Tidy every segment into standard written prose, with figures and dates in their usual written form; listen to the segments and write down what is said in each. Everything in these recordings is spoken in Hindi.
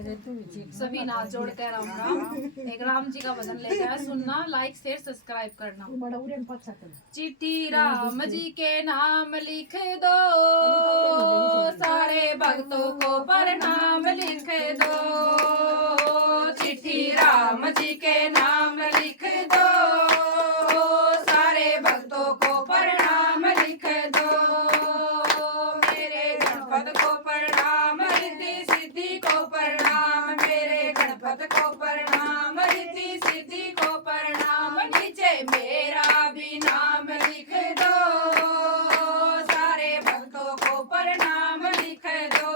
सभी हाथ जोड़ कर राम राम। एक राम जी का भजन लेके आए, सुनना, लाइक शेयर सब्सक्राइब करना। चिट्ठी राम जी के नाम लिख दो, सारे भक्तों को प्रणाम लिख दो। चिट्ठी राम जी के नाम लिख दो, सारे भक्तों को प्रणाम लिख दो। मेरे गणपत को प्रणाम, रिद्धि सिद्धि को प्रणाम, मेरे गणपत को प्रणाम, रिद्धि सिद्धि को प्रणाम। नीचे मेरा भी नाम लिख दो, सारे भक्तों को प्रणाम लिख दो।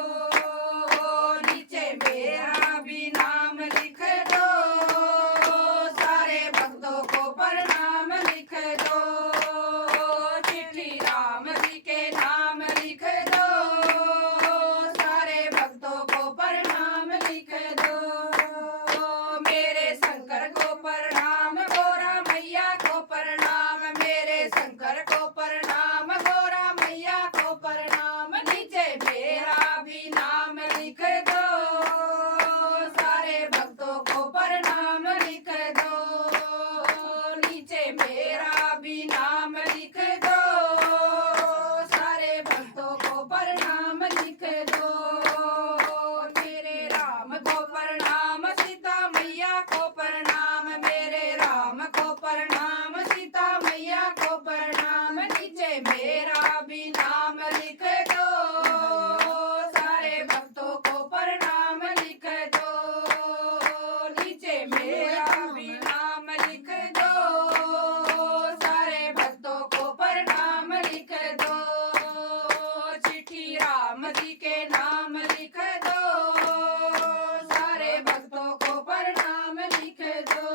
नीचे मेरा भी नाम लिख दो, सारे भक्तों को प्रणाम लिख दो। चिट्ठी राम जी के नाम लिख दो, सारे भक्तों को प्रणाम लिख दो। मेरे शंकर को प्रणाम, गौरा मैया को प्रणाम, मेरे शंकर को प्रणाम, गौरा मैया को प्रणाम। नीचे मेरा भी नाम लिख दो, सारे भक्तों को प्रणाम लिख दो। नीचे मेरा भी नाम लिख दो, सारे भक्तों को प्रणाम लिख दो। मेरे राम को प्रणाम, सीता मैया को प्रणाम, मेरे राम को प्रणाम, सीता मैया को प्रणाम। नीचे मेरा भी नाम लिख दो, सारे भक्तों को प्रणाम लिख दो। नीचे मेरा भी नाम लिख दो, सारे भक्तों को प्रणाम लिख दो। चिट्ठी राम जी के नाम लिख दो, सारे भक्तों को प्रणाम लिख दो।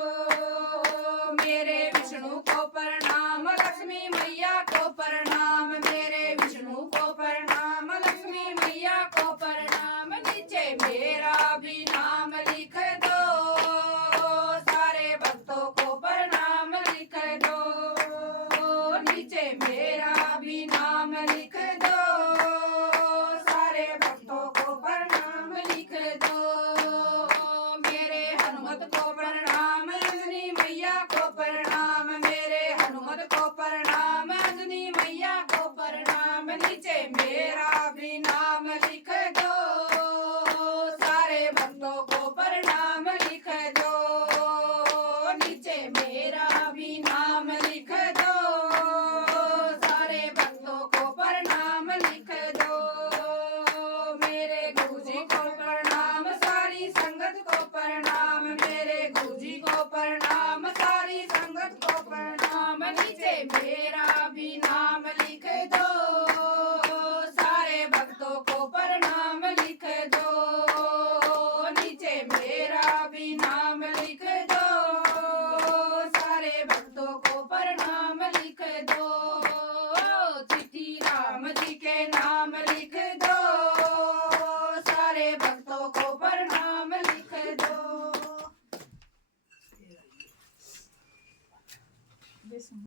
मेरे विष्णु को प्रणाम, लक्ष्मी मैया को प्रणाम, मेरे विष्णु को प्रणाम, लक्ष्मी मैया को प्रणाम। नीचे मेरा भी नाम लिख दो, सारे भक्तों को प्रणाम लिख दो। नीचे मेरा भी नाम लिख दो, सारे भक्तों को प्रणाम लिख दो। मेरे हनुमत को प्रणाम, अंजनी मैया को प्रणाम, मेरे हनुमत को प्रणाम, अंजनी मैया को प्रणाम। नीचे मेरा भी नाम लिख दो, सारे भक्तों को प्रणाम लिख दो। नीचे मेरा भी नाम लिख दो, सारे भक्तों को प्रणाम लिख दो। मेरे गुरु जी को प्रणाम, सारी संगत को